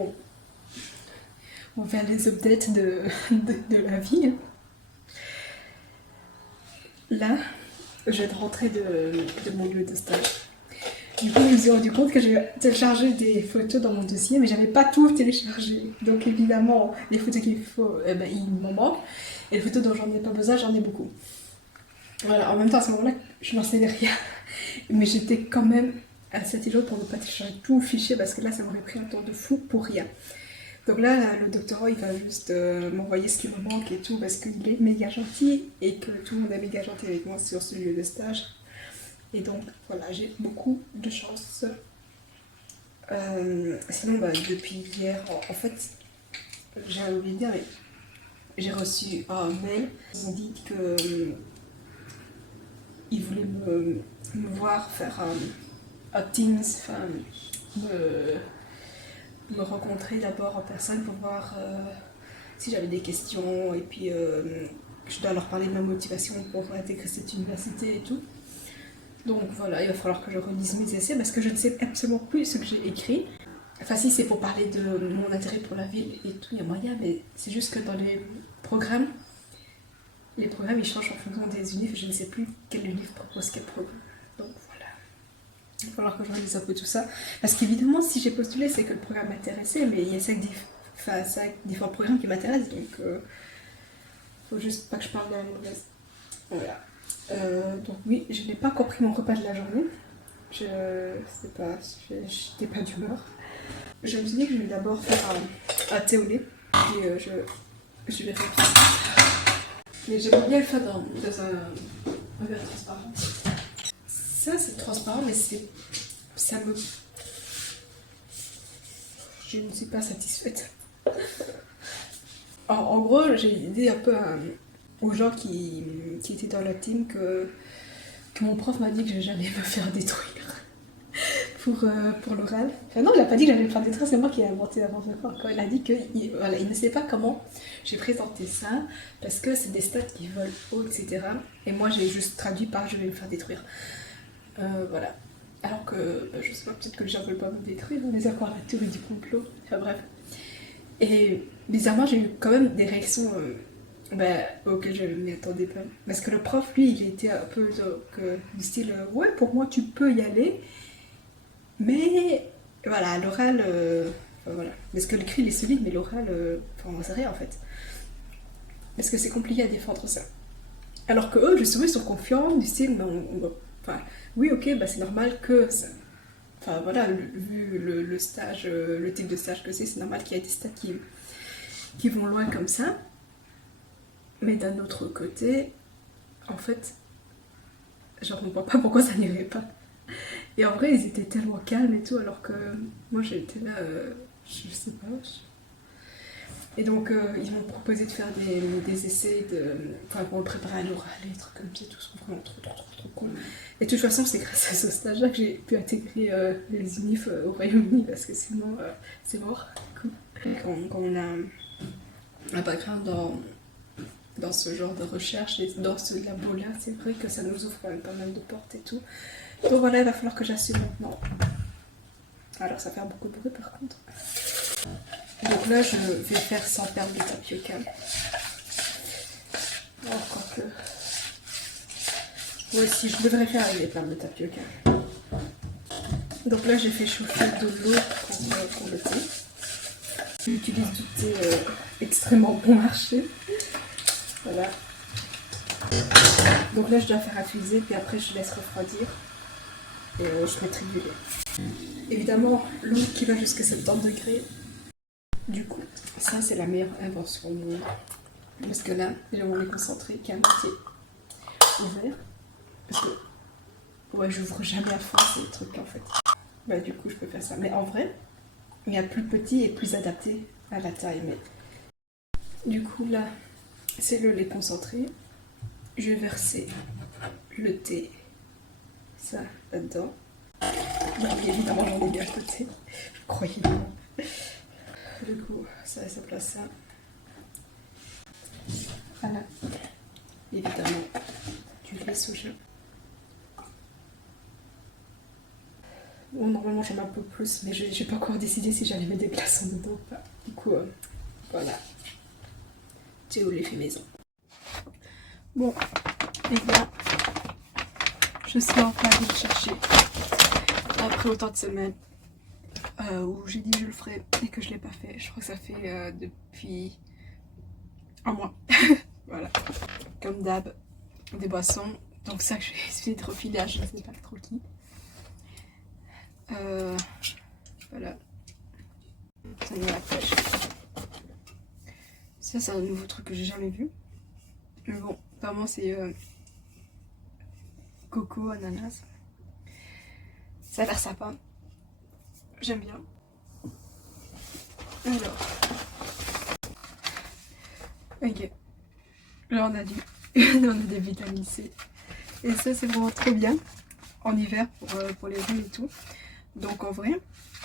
bon, on va faire les updates de la vie. Là, je viens de rentrer de mon lieu de stage. Du coup, je me suis rendu compte que j'ai téléchargé des photos dans mon dossier, mais j'avais pas tout téléchargé. Donc évidemment, les photos qu'il faut, il m'en manque. Et les photos dont j'en ai pas besoin, j'en ai beaucoup. Voilà, en même temps, à ce moment-là, je n'en savais rien. Mais j'étais quand même assez intelligente pour ne pas télécharger tout le fichier, parce que là, ça m'aurait pris un temps de fou pour rien. Donc là, le doctorat, il va juste m'envoyer ce qui me manque et tout, parce qu'il est méga gentil, et que tout le monde est méga gentil avec moi sur ce lieu de stage. Et donc, voilà, j'ai beaucoup de chance. Sinon, depuis hier, en fait, j'ai oublié de dire, mais j'ai reçu un mail. Ils ont dit que ils voulaient me voir faire un Teams, enfin, me rencontrer d'abord en personne pour voir si j'avais des questions, et puis je dois leur parler de ma motivation pour intégrer cette université et tout. Donc voilà, il va falloir que je relise mes essais parce que je ne sais absolument plus ce que j'ai écrit. Enfin si, c'est pour parler de mon intérêt pour la ville et tout, il y a moyen, mais c'est juste que dans les programmes ils changent en fonction des unifs, je ne sais plus quel unif propose quel programme. Donc voilà, il va falloir que je relise un peu tout ça. Parce qu'évidemment, si j'ai postulé, c'est que le programme m'intéressait, mais il y a 5 différents programmes qui m'intéressent, donc faut juste pas que je parle de la mauvaise. Voilà. Donc oui, je n'ai pas compris mon repas de la journée. Je sais pas, j'étais pas d'humeur. Je me suis dit que je vais d'abord faire un thé au lait, et je vais faire ça. Mais j'aimerais bien le faire dans un verre transparent. Ça c'est transparent, mais ça me... Je ne suis pas satisfaite. En gros, j'ai dit un peu aux gens qui étaient dans la team que mon prof m'a dit que je vais jamais me faire détruire pour l'oral. Enfin non, il a pas dit que j'allais me faire détruire, c'est moi qui ai inventé n'importe quoi. Quand il a dit qu'il voilà, il ne sait pas comment j'ai présenté ça, parce que c'est des stats qui volent haut, etc. Et moi j'ai juste traduit par je vais me faire détruire. Voilà. Alors que, je sais pas, peut-être que les gens veulent pas me détruire, on est encore la théorie du complot. Enfin bref. Et bizarrement, j'ai eu quand même des réactions auxquelles je ne m'y attendais pas. Parce que le prof, lui, il était un peu du style ouais, pour moi, tu peux y aller. Mais voilà, l'oral, voilà. Parce que l'écrit, il est solide, mais l'oral, on sait rien en fait. Parce que c'est compliqué à défendre ça. Alors que eux, justement, ils sont confiants, du style, enfin, oui, ok, c'est normal que ça. Enfin voilà, vu le stage, le type de stage que c'est normal qu'il y ait des stats qui vont loin comme ça. Mais d'un autre côté, en fait, je comprends pas pourquoi ça n'irait pas. Et en vrai, ils étaient tellement calmes et tout, alors que moi j'étais là, je sais pas. Et donc, ils m'ont proposé de faire des essais pour me préparer à l'oral, et des trucs comme ça, tout, c'est vraiment trop cool. Et de toute façon, c'est grâce à ce stage-là que j'ai pu intégrer les unifs au Royaume-Uni, parce que sinon, c'est mort. Cool. Quand on a un background dans ce genre de recherche et dans ce labo-là, c'est vrai que ça nous ouvre quand même pas mal de portes et tout. Donc voilà, il va falloir que j'assume maintenant. Alors ça fait beaucoup de bruit par contre. Donc là, je vais faire sans perles de tapioca. Encore que... Ouais, si, je devrais faire avec les perles de tapioca. Donc là, j'ai fait chauffer de l'eau pour le thé. J'utilise du thé extrêmement bon marché. Voilà. Donc là, je dois faire infuser, puis après, je laisse refroidir. Et je mettrai du lait. Évidemment, l'eau qui va jusqu'à 70 degrés. Du coup, ça, c'est la meilleure invention au monde. Parce que là, j'ai mon lait concentré qui est à moitié ouvert. Parce que, ouais, j'ouvre jamais à fond ces trucs en fait. Du coup, je peux faire ça. Mais en vrai, il y a plus petit et plus adapté à la taille. Mais du coup, là, c'est le lait concentré. Je vais verser le thé, ça, là-dedans. Donc, évidemment, j'en ai bien à côté. Je croyais vraiment. Du coup, ça place ça. Voilà. Évidemment, du lait soja. Bon, normalement j'en mets un peu plus, mais j'ai pas encore décidé si j'allais mettre des glaçons dedans ou pas. Du coup, voilà. J'ai eu l'effet maison. Bon, les gars, je suis enfin allée le chercher. Après autant de semaines où j'ai dit que je le ferais et que je l'ai pas fait. Je crois que ça fait depuis un mois. Voilà. Comme d'hab, des boissons. Donc ça que je vais essayer de refiler à je ne sais pas trop qui. Voilà. Ça y est, la pêche. Ça c'est un nouveau truc que j'ai jamais vu. Mais bon, apparemment c'est coco, ananas. Ça a l'air sympa. J'aime bien. Alors. Ok. Là on a on a des vitamines C. Et ça c'est vraiment trop bien. En hiver pour les rhumes et tout. Donc en vrai,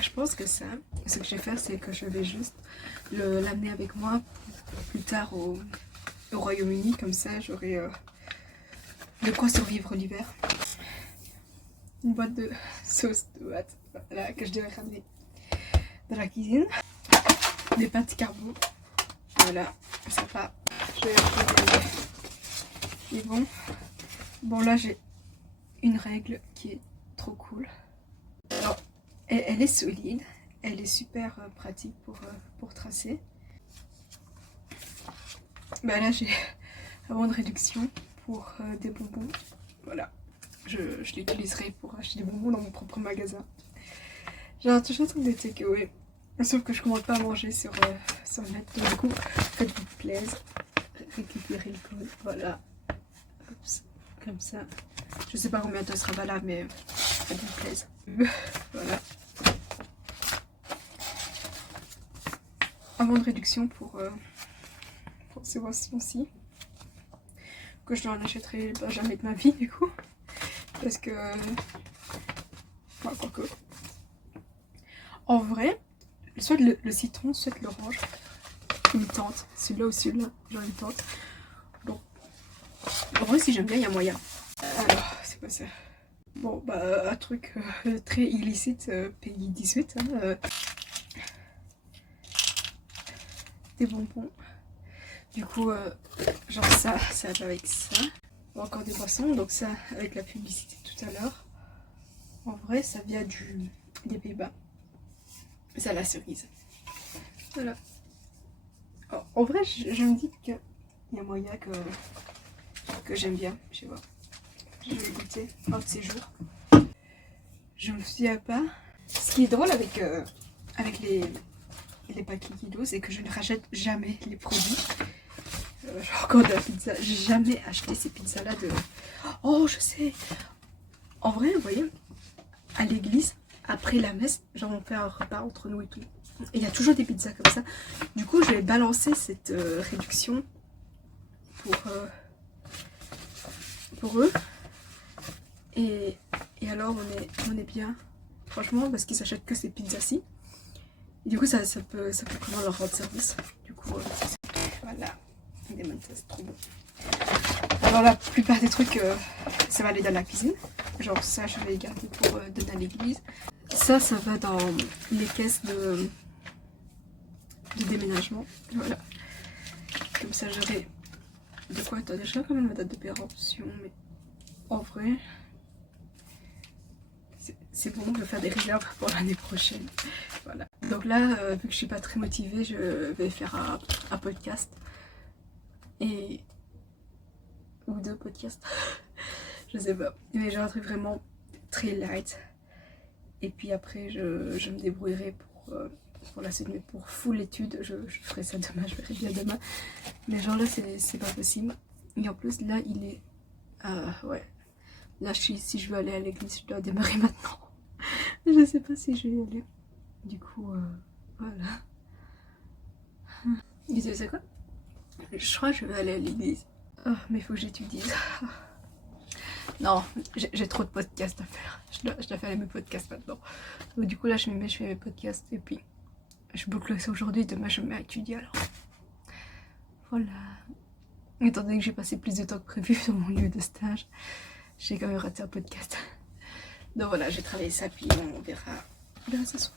je pense que ça, ce que je vais faire, c'est que je vais juste l'amener avec moi plus tard au Royaume-Uni. Comme ça, j'aurai de quoi survivre l'hiver. Une boîte de sauce de pâtes, voilà, que je devais ramener dans la cuisine. Des pâtes carbo. Voilà, ça va. Je vais regarder. Et bon là j'ai une règle qui est trop cool. Alors, elle est solide, elle est super pratique pour tracer. Bah là j'ai avant de réduction pour des bonbons. Voilà, je l'utiliserai pour acheter des bonbons dans mon propre magasin. J'ai toujours un truc de takeaway, sauf que je commande pas à manger sur le net. Donc, du coup, faites-vous plaisir, récupérez le code, voilà. Oups, comme ça. Je sais pas combien de temps sera valable, mais faites-vous plaisir. Voilà. Avant de réduction pour ces boissons-ci. Que je n'en achèterai pas jamais de ma vie, du coup. Parce que... Enfin, quoique... En vrai, soit le citron, soit l'orange. Il me tente. Celui-là ou celui-là, genre il me tente. Donc, en vrai, si j'aime bien, il y a moyen. Alors, c'est quoi ça? Bon, bah, un truc très illicite, pays 18. Hein, des bonbons. Du coup, genre ça va avec ça. Bon, encore des boissons, donc ça avec la publicité tout à l'heure. En vrai, ça vient des Pays-Bas. C'est à la cerise. Voilà. En vrai, je me dis qu'il y a moyen que j'aime bien. Je sais pas. Je vais goûter un de ces jours. Je me souviens pas. Ce qui est drôle avec les paquets Kido, c'est que je ne rachète jamais les produits. Genre encore de la pizza. J'ai jamais acheté ces pizzas-là de... Oh, je sais. En vrai, vous voyez, à l'église, après la messe, genre on fait un repas entre nous et tout. Et il y a toujours des pizzas comme ça. Du coup, je vais balancer cette réduction pour eux. Et alors, on est bien. Franchement, parce qu'ils s'achètent que ces pizzas-ci. Et du coup, ça peut vraiment leur rendre service. Du coup, voilà. Des mentos, c'est trop bon. Alors la plupart des trucs, ça va aller dans la cuisine. Genre ça, je vais les garder pour donner à l'église. Ça va dans les caisses de déménagement. Voilà. Comme ça, j'aurai de quoi. Attends, déjà quand même la date de péremption, mais en vrai, c'est bon de faire des réserves pour l'année prochaine. Voilà. Donc là, vu que je suis pas très motivée, je vais faire un podcast. Ou 2 podcasts. Je sais pas. Mais j'ai un truc vraiment très light. Et puis après, je me débrouillerai pour la suite. Mais pour full étude, je ferai ça demain. Je verrai bien demain. Mais genre là, c'est pas possible. Et en plus, là, il est... ouais. Là, si je veux aller à l'église, je dois démarrer maintenant. Je sais pas si je vais y aller. Du coup, voilà. Et tu sais quoi? Je crois que je vais aller à l'église. Oh, mais il faut que j'étudie. Non, j'ai trop de podcasts à faire. Je dois faire mes podcasts maintenant. Donc, du coup, là, je fais mes podcasts et puis je boucle ça aujourd'hui. Demain, je me mets à étudier alors. Voilà. Étant donné que j'ai passé plus de temps que prévu sur mon lieu de stage, j'ai quand même raté un podcast. Donc voilà, je vais travailler ça, puis on verra ce soir.